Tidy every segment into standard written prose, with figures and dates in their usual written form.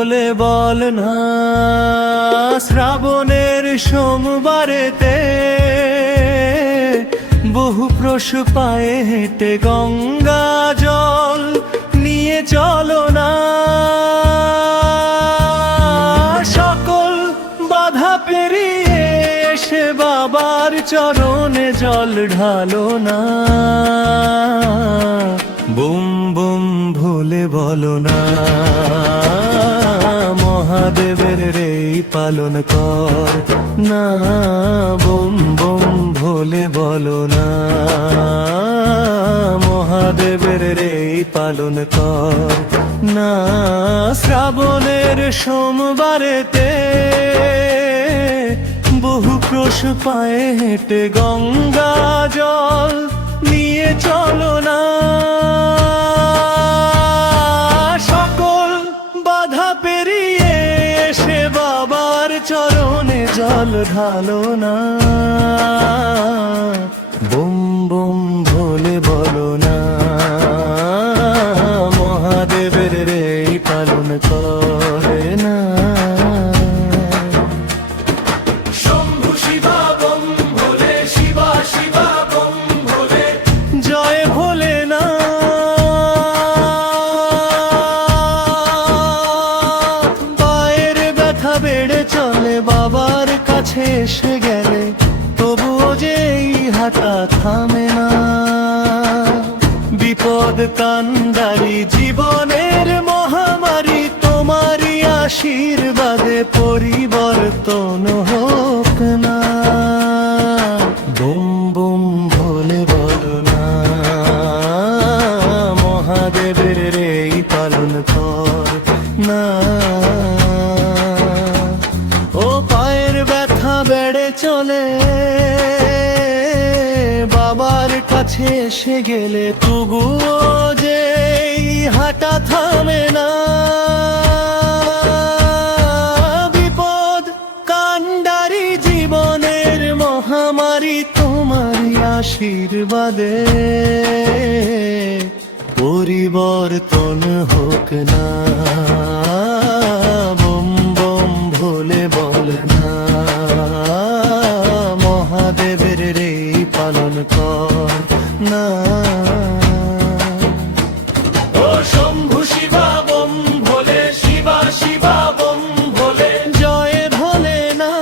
ভোলে বল না শ্রাবণের সোমবারেতে বহু প্রশ পায়ে হেঁটে গঙ্গা জল নিয়ে চলো না। সকল বাধা পেরিয়ে এসে বাবার চরণে জল ঢালো না। বুম বুম ভোলে বলো না মহাদেবের রে পালন কর না। বুম বুম ভোলে বলো না মহাদেবের রে পালন কর না। শ্রাবণের সোমবারেতে বহু ক্রোশ পায়ে হেঁটে গঙ্গা জল নিয়ে চলো না। সকল বাধা পেরিয়ে এসে বাবার চরণে জল ঢালো না। বুম বুম ভোলে বলো না মহাদেবের রে পালন করে না। শম্ভু শিবা বম ভোলে, শিবা শিবা বম ভোলে। জয় ভোলে না পায়ের ব্যথা বেড়ে চলে বাবার কাছে এসে গেলে তবুও যে এই হাঁটা থামে না। বিপদ কান্ডারি জীবনের মহামারী তোমারই আশীর্বাদে পরিবর্তন হোক না। বুম বুম ভোলে বলো না মহাদেবের রে পালন কর না। ও পায়ের ব্যথা বেড়ে চলে বাবার কাছে এসে গেলে তবুও যে এই হাঁটা থামে না। বিপদ কান্ডারি জীবনের মহামারী তোমারই আশীর্বাদে পরিবর্তন হোক না। বম বম ভোলে বল না মহাদেবের রে পালন কর না। ও শম্ভু শিবা বম ভোলে, শিবা শিবা বম ভোলে। জয় ভোলে না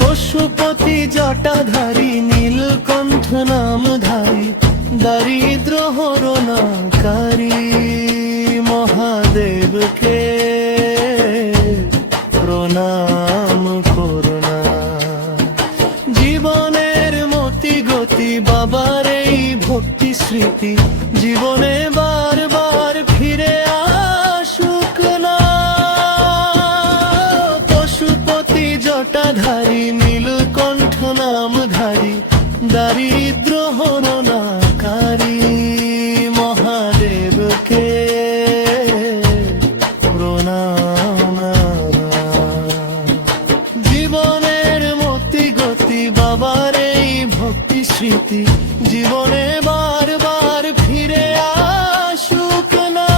পশুপতি জটাধারী নীলকণ্ঠ নামধারী দারিদ্র হরণাকারী মহাদেবকে প্রণাম করুণা। জীবনের মতি গতি বাবার এই ভক্তি স্মৃতি জীবনে বারবার ফিরে আসুক না। পশুপতি জটাধারী নীলকণ্ঠ নামধারী দারিদ্র হরণাকারী মহাদেবকে প্রণাম। জীবনের মতি গতি বাবার এই ভক্তি স্মৃতি জীবনে বারবার ফিরে আসুক না।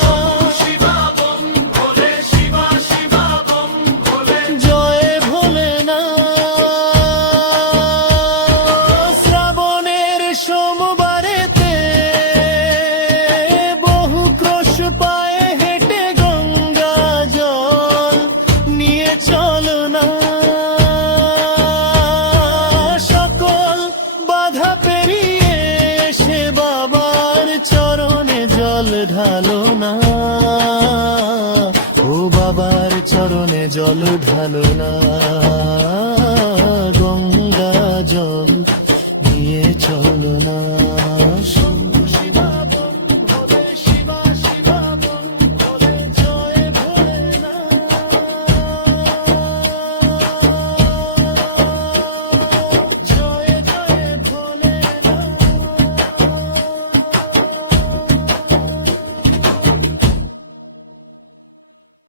শম্ভু শিবা বম ভোলে, শিবা শিবা বম ভোলে। জয় ভোলে না শ্রাবণের সোমবারেতে বহু ক্রোশ পায়ে হেঁটে গঙ্গা জল নিয়ে চলো না। সকল বাধা পেরিয়ে এসে বাবার চরণে জল ঢালো না। ও বাবার চরণে জল ঢালো না।